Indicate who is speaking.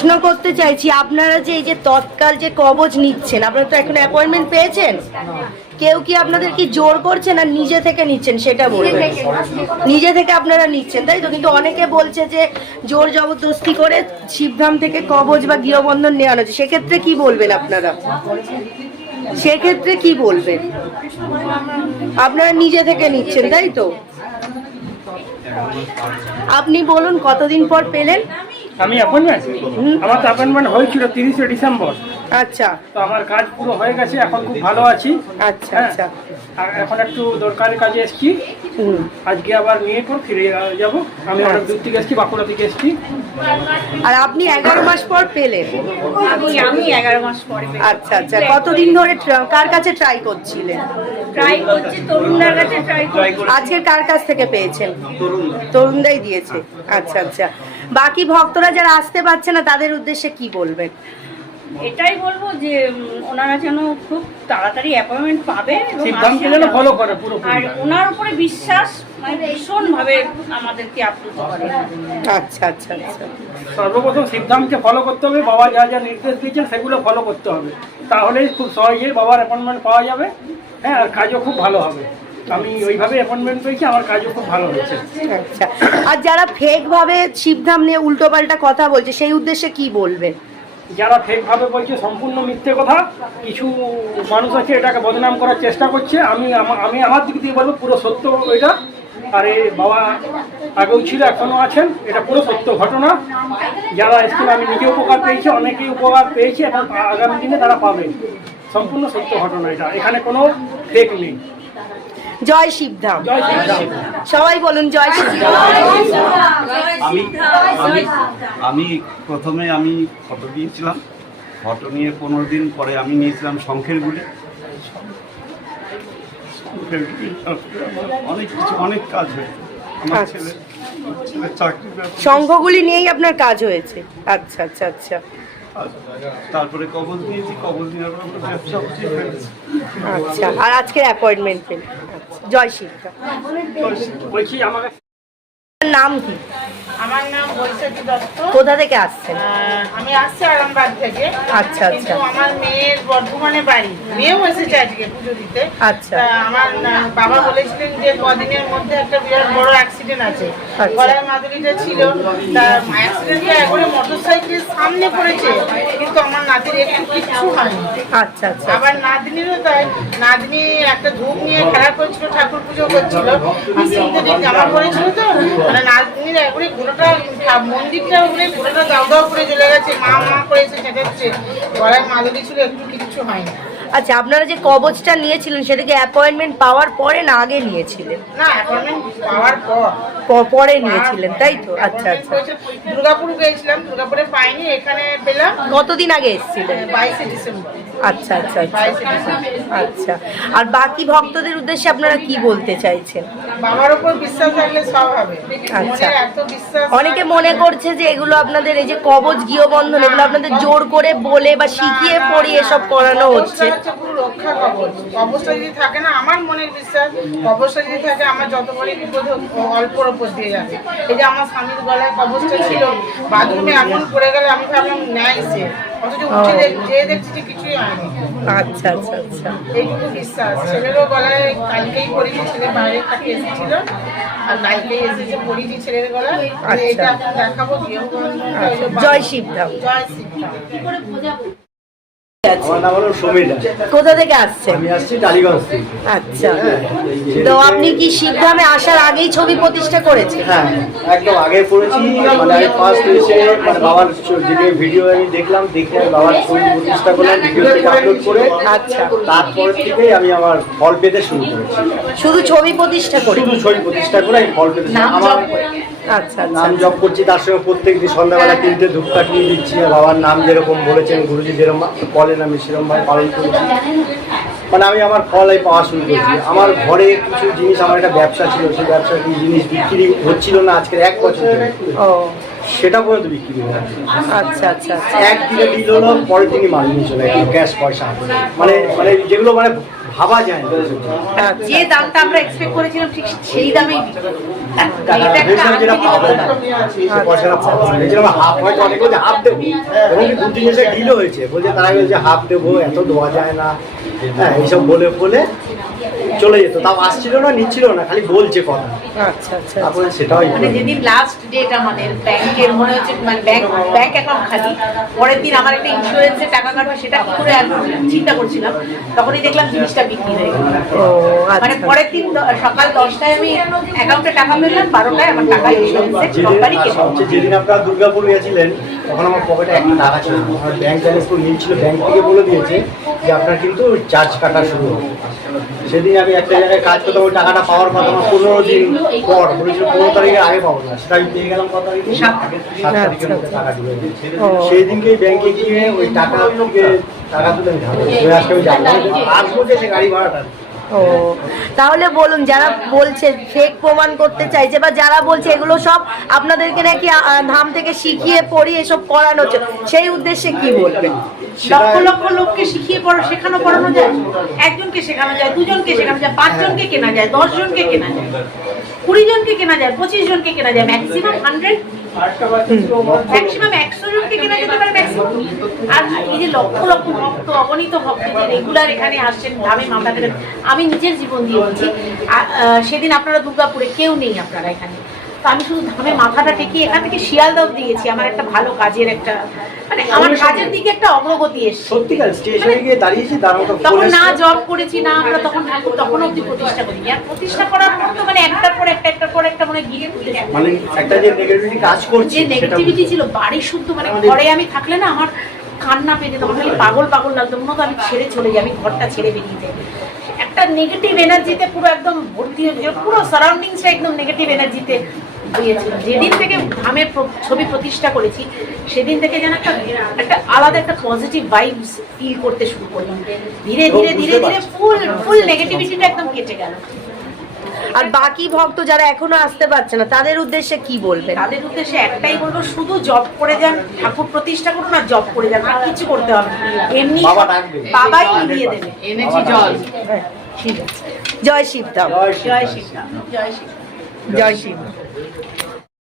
Speaker 1: প্রশ্ন করতে চাইছি আপনারা যে এই যে তৎকাল যে কবজ নিচ্ছেন আপনারা তো এখন অ্যাপয়েন্টমেন্ট পেয়েছেন? কেউ কি আপনাদের কি জোর করছেন আর নিজে থেকে নিচ্ছেন সেটা বলবেন নিজে থেকে আপনারা নিচ্ছেন তাই তো? কিন্তু অনেকে বলছে যে জোর জবরদস্তি করে শিবধাম থেকে কবজ বা গৃহবন্ধন নেওয়া হচ্ছে। সেক্ষেত্রে কি বলবেন আপনারা? সেক্ষেত্রে কি বলবেন? আপনারা নিজে থেকে নিচ্ছেন তাই তো? আপনি বলুন কতদিন পর পেলেন?
Speaker 2: আমি অ্যাপয়েন্টমেন্ট আমার তো অ্যাপয়েন্টমেন্ট হয়েছিল তিরিশে ডিসেম্বর।
Speaker 1: আচ্ছা।
Speaker 2: তো আমার কাজ পুরো হয়ে গেছে এখন খুব ভালো আছি।
Speaker 1: আচ্ছা
Speaker 2: হ্যাঁ।
Speaker 1: আচ্ছা।
Speaker 2: আর এখন একটু দরকারি কাজে এসেছি।
Speaker 1: হুম।
Speaker 2: আজকে আবার নিয়ে পর ফিরে যাব। আমি অনেক দূর থেকে এসেছি বাঁকুড়া থেকে এসেছি।
Speaker 1: আর আপনি এগারো মাস পর পেলেন।
Speaker 3: আমি আমি এগারো মাস পরে
Speaker 1: আচ্ছা আচ্ছা। কতদিন ধরে কার কাছে ট্রাই করছিলেন?
Speaker 3: ট্রাই করছি তরুণদার কাছে ট্রাই করছি।
Speaker 1: কার কাছ থেকে পেয়েছেন? তরুণদাই দিয়েছে। আচ্ছা আচ্ছা। বাকি ভক্তরা যারা আসতে পারছে না তাদের উদ্দেশ্যে কি বলবেন?
Speaker 3: এটাই বলব যে ওনারা যেন খুব তাড়াতাড়ি অ্যাপয়েন্টমেন্ট পাবে আর ওনার উপরে বিশ্বাস মানে ভীষণ ভাবে আমাদেরকে আপ্লুত করে।
Speaker 1: আচ্ছা আচ্ছা আচ্ছা।
Speaker 2: সর্বপ্রথম সিদ্ধান্তকে ফলো করতে হবে বাবা যা যা নির্দেশ দিয়েছেন সেগুলো ফলো করতে হবে। তাহলেই খুব সহজেই বাবার অ্যাপয়েন্টমেন্ট পাওয়া যাবে হ্যাঁ আর কাজও খুব ভালো হবে। আমি ওইভাবে অ্যাপয়েন্টমেন্ট পেয়েছি আমার কাজও খুব ভালো হয়েছে।
Speaker 1: আচ্ছা। আর যারা ফেক ভাবে শিবধাম নিয়ে উল্টোপাল্টা কথা বলছে সেই উদ্দেশ্যে কি বলবেন
Speaker 2: যারা ফেক ভাবে বলছে সম্পূর্ণ মিথ্যে কথা কিছু মানুষ আছে এটাকে বদনাম করার চেষ্টা করছে আমি আমি আমার দিক দিয়ে বলব পুরো সত্য এটা। আর বাবা আগেও ছিল এখনও আছেন এটা পুরো সত্য ঘটনা। যারা এসেছিল আমি নিজে উপকার পেয়েছি অনেকেই উপকার পেয়েছি এবং আগামী দিনে তারা পাবে সম্পূর্ণ সত্য ঘটনা এটা। এখানে কোনো ফেক নেই।
Speaker 1: জয় শিবধাম। সবাই বলুন জয় শিবধাম।
Speaker 4: আমি প্রথমে আমি ফটো দিয়েছিলাম। ফটো নিয়ে পনেরো দিন পরে আমি নিয়েছিলাম শঙ্খের গুলি। অনেক কিছু অনেক কাজ হয়েছে। আমার
Speaker 1: আচ্ছা।
Speaker 4: ছেলে
Speaker 1: সংঘগুলি নিয়েই আপনার কাজ হয়েছে। আচ্ছা আচ্ছা আচ্ছা।
Speaker 4: তারপরে কবল দিয়েছি। কবল দেওয়ার পর ব্যবসা
Speaker 1: আচ্ছা আর আজকের অ্যাপয়েন্টমেন্ট আচ্ছা, জয়
Speaker 2: শ্রী
Speaker 1: নাম কি?
Speaker 5: আমার নাম বৈশাখী দত্ত।
Speaker 1: কোথা থেকে আসছেন?
Speaker 5: আমি আসছি আরামবাগ থেকে।
Speaker 1: আচ্ছা, আচ্ছা।
Speaker 5: আমার মেয়ের বর্ধমানে বাড়ি। মেয়েও এসেছে আজকে পুজো দিতে।
Speaker 1: আচ্ছা।
Speaker 5: আমার বাবা বলেছিলেন যে কদিনের মধ্যে একটা বিরাট বড় অ্যাক্সিডেন্ট আছে।
Speaker 1: আচ্ছা।
Speaker 5: গলায় মাদুরিটা ছিল। তা অ্যাক্সিডেন্টটা একবারে সামনে পড়েছে। কিন্তু আমার নাতির একটু কিচ্ছু হয়নি।
Speaker 1: আচ্ছা আচ্ছা।
Speaker 5: আবার নাতনিরও তাই। নাতনি একটা ধূপ নিয়ে খেলা করছিল ঠাকুর পুজো করছিল। সিনথেটিক জামা পরেছিল তো মানে নাতনির একবারে পুরোটা মন্দিরটা উপরে পুরোটা দাও দাও করে চলে গেছে মা মা করে এসে চেঁচাচ্ছে। গলায় মাদুরি ছিল একটু কিচ্ছু হয়নি
Speaker 1: আচ্ছা আপনারা যে কবচটা নিয়েছিলেন সেটা কি অ্যাপয়েন্টমেন্ট পাওয়ার পরে না আগে নিয়েছিলেন?
Speaker 5: না অ্যাপয়েন্টমেন্ট পাওয়ার পর।
Speaker 1: পরে নিয়েছিলেন তাই তো? আচ্ছা আচ্ছা।
Speaker 5: দুর্গাপুর গিয়েছিলাম দুর্গাপুরে পাইনি এখানে পেলাম।
Speaker 1: কতদিন আগে এসেছিলেন?
Speaker 5: বাইশে ডিসেম্বর।
Speaker 1: আচ্ছা আচ্ছা আচ্ছা। আচ্ছা। আর বাকি ভক্তদের উদ্দেশ্যে আপনারা কি বলতে চাইছেন?
Speaker 5: বাবার উপর বিশ্বাস থাকলে সব হবে।
Speaker 1: আচ্ছা। অনেকে মনে করছে যে এগুলো আপনাদের এই যে কবচ গৃহবন্ধন এগুলো আপনাদের জোর করে বলে বা শিখিয়ে পড়িয়ে এসব করানো হচ্ছে।
Speaker 5: রক্ষা কবচ কবচটা যদি থাকে না আমার মনের বিশ্বাস কবচটা যদি থাকে আমার যত বড় বিপদ অল্পর ওপর দিয়ে যাবে। এই যে আমার স্বামীর গলায় কবচটা ছিল বাথরুমে এমন পড়ে গেলে আমি ভাবলাম ন্যায় সে। অথচ উঠে দেখ যে দেখছি যে কিছুই হয়নি।
Speaker 1: আচ্ছা আচ্ছা আচ্ছা।
Speaker 5: এইটুকু বিশ্বাস। ছেলেরও গলায় কালকেই পড়িয়েছি ছেলে বাইরে থাকে এসেছিল আর কালকেই এসেছে পড়িয়েছি ছেলের গলা আর। এটা দেখাবো জয় শিবধাম।
Speaker 1: জয় শিবধাম।
Speaker 5: জয় শিবধাম
Speaker 6: আমার নাম হলো সমীর
Speaker 1: কোথা থেকে
Speaker 6: আমি আসছি টালিগঞ্জ থেকে।
Speaker 1: আচ্ছা। তো আপনি কি শিবধামে আসার আগেই ছবি প্রতিষ্ঠা করেছেন?
Speaker 6: হ্যাঁ একদম আগে পড়েছি মানে আমি ফার্স্ট এসে মানে বাবার যে ভিডিও আমি দেখলাম দেখে বাবার ছবি প্রতিষ্ঠা করলাম ভিডিও থেকে আপলোড করে।
Speaker 1: আচ্ছা।
Speaker 6: তারপর থেকেই আমি আমার ফল পেতে শুরু করেছি।
Speaker 1: শুধু ছবি প্রতিষ্ঠা করে?
Speaker 6: শুধু ছবি প্রতিষ্ঠা করে আমি ফল পেতে আমার নাম জপ করছি তার সঙ্গে প্রত্যেক দিন সন্ধ্যাবেলা তিনটে ধূপকাঠ দিচ্ছি বাবার নাম যেরকম বলেছেন গুরুজি যেরকম বলেন আমি সেরকম ভাবে পালন করেছি। মানে আমি আমার ফল এই পাওয়া শুরু করেছি। আমার ঘরে কিছু জিনিস আমার একটা ব্যবসা ছিল সেই ব্যবসার কিছু জিনিস বিক্রি হচ্ছিল না আজকে এক বছর সেটা পর্যন্ত বিক্রি হয়ে।
Speaker 1: আচ্ছা আচ্ছা আচ্ছা।
Speaker 6: একদিনে ডিল হলো পরের দিনই মাল নিয়ে চলে গেল ক্যাশ পয়সা মানে মানে যেগুলো মানে ভাবা যায় না।
Speaker 7: যে দামটা আমরা এক্সপেক্ট করেছিলাম ঠিক সেই দামেই
Speaker 6: হাফ দেবো এত দেওয়া যায় না। হ্যাঁ এইসব বলে বলে চলে যেত তাও আসছিল না নিচ্ছিল না খালি বলছে কথা।
Speaker 1: আচ্ছা আচ্ছা
Speaker 6: তারপরে সেটাও
Speaker 7: মানে যেদিন লাস্ট ডেট আমাদের ব্যাংকের মনে হচ্ছে মানে ব্যাংক ব্যাংক অ্যাকাউন্ট খালি পরের দিন আমার একটা ইন্স্যুরেন্সের টাকা কাটবে সেটা কি করে চিন্তা করছিলাম তখনই দেখলাম জিনিসটা বিক্রি হয়ে গেল। মানে
Speaker 1: আচ্ছা।
Speaker 7: পরের দিন সকাল দশটায় আমি অ্যাকাউন্টে টাকা পেলাম বারোটায় আমার টাকা ইন্স্যুরেন্সের
Speaker 6: যেদিন
Speaker 7: কোম্পানি কেটে
Speaker 6: যেদিন আপনারা দুর্গাপুর গেছিলেন তখন আমার পকেটে একটা টাকা ছিল। আমার ব্যাংক ব্যালেন্স পুরো নীল ছিল ব্যাংক থেকে বলে দিয়েছে যে আপনার কিন্তু চার্জ কাটা শুরু হবে। সেদিন আমি একটা জায়গায় কাজ করতাম ওই টাকাটা পাওয়ার কথা আমার পনেরো দিন পর বলেছিল পনেরো তারিখের আগে পাবো না সেটা আমি পেয়ে গেলাম কত তারিখে? সাত তারিখের মধ্যে টাকা ঢুকে
Speaker 1: ও।
Speaker 6: সেই দিনকেই ব্যাংকে গিয়ে ওই টাকা টাকা তুলে আমি আজকে আমি যাব। আসব যে সে গাড়ি ভাড়াটা।
Speaker 1: ও তাহলে বলুন যারা বলছে ফেক প্রমাণ করতে চাইছে বা যারা বলছে এগুলো সব আপনাদেরকে নাকি ধাম থেকে শিখিয়ে পড়িয়ে এসব করানো সেই উদ্দেশ্যে কি বলবেন?
Speaker 7: লক্ষ লক্ষ লোককে শিখিয়ে পড়া, শেখানো, পড়ানো যায়। একজনকে শেখানো যায়, দুজনকে শেখানো যায়, পাঁচজনকে কেনা যায় দশ জনকে কেনা যায় কুড়ি জনকে কেনা যায় পঁচিশ জনকে কেনা যায় ম্যাক্সিমাম হান্ড্রেড ম্যাক্সিমাম একশো জনকে কেনা যেতে পারে ম্যাক্সিমাম আর এই যে লক্ষ লক্ষ ভক্ত, অগণিত ভক্ত যে রেগুলার এখানে আসছেন, ধামে মাথা আমি নিজের জীবন দিয়ে বলছি সেদিন আপনারা দুর্গাপুরে কেউ নেই আপনারা এখানে। তো আমি শুধু ধামে মাথাটা টেকে এখান থেকে শিয়ালদাও দিয়েছি আমার একটা ভালো কাজের একটা মানে আমার কাজের দিকে একটা অগ্রগতি এসছে।
Speaker 6: সত্যিকার স্টেশনে গিয়ে দাঁড়িয়েছি
Speaker 7: তখন না জব করেছি না আমরা তখন ঠাকুর তখন অব্দি প্রতিষ্ঠা করি আর প্রতিষ্ঠা করার পর তো মানে একটার পর একটা একটার পর একটা মানে গিয়ে
Speaker 6: মানে একটা যে নেগেটিভিটি কাজ করছে
Speaker 7: যে নেগেটিভিটি ছিল বাড়ি শুদ্ধ মানে ঘরে আমি থাকলে না আমার কান্না পেয়ে যেত আমার খালি পাগল পাগল লাগতো মনে হতো আমি ছেড়ে চলে যাই আমি ঘরটা ছেড়ে বেরিয়ে যাই। একটা নেগেটিভ এনার্জিতে পুরো একদম ভর্তি হয়ে পুরো সারাউন্ডিংসটা একদম নেগেটিভ এনার্জিতে হয়েছিল যেদিন থেকে ধামের ছবি প্রতিষ্ঠা করেছি সেদিন থেকে যেন একটা একটা আলাদা একটা পজিটিভ ভাইবস ফিল করতে শুরু করলাম। ধীরে ধীরে ধীরে ধীরে ফুল ফুল নেগেটিভিটিটা একদম কেটে গেল।
Speaker 1: আর বাকি ভক্ত যারা এখনও আসতে পারছে না তাদের উদ্দেশ্যে কি বলবে
Speaker 7: তাদের উদ্দেশ্যে একটাই বলব শুধু জব করে যান ঠাকুর প্রতিষ্ঠা করুন আর জব করে যান আর কিছু করতে হবে না। এমনি বাবাই মিলিয়ে দেবে। এনেছি জল
Speaker 1: ঠিক আছে জয়। শিবধাম
Speaker 6: জয়।
Speaker 7: শিবরাম জয় শিব
Speaker 1: জয় শিব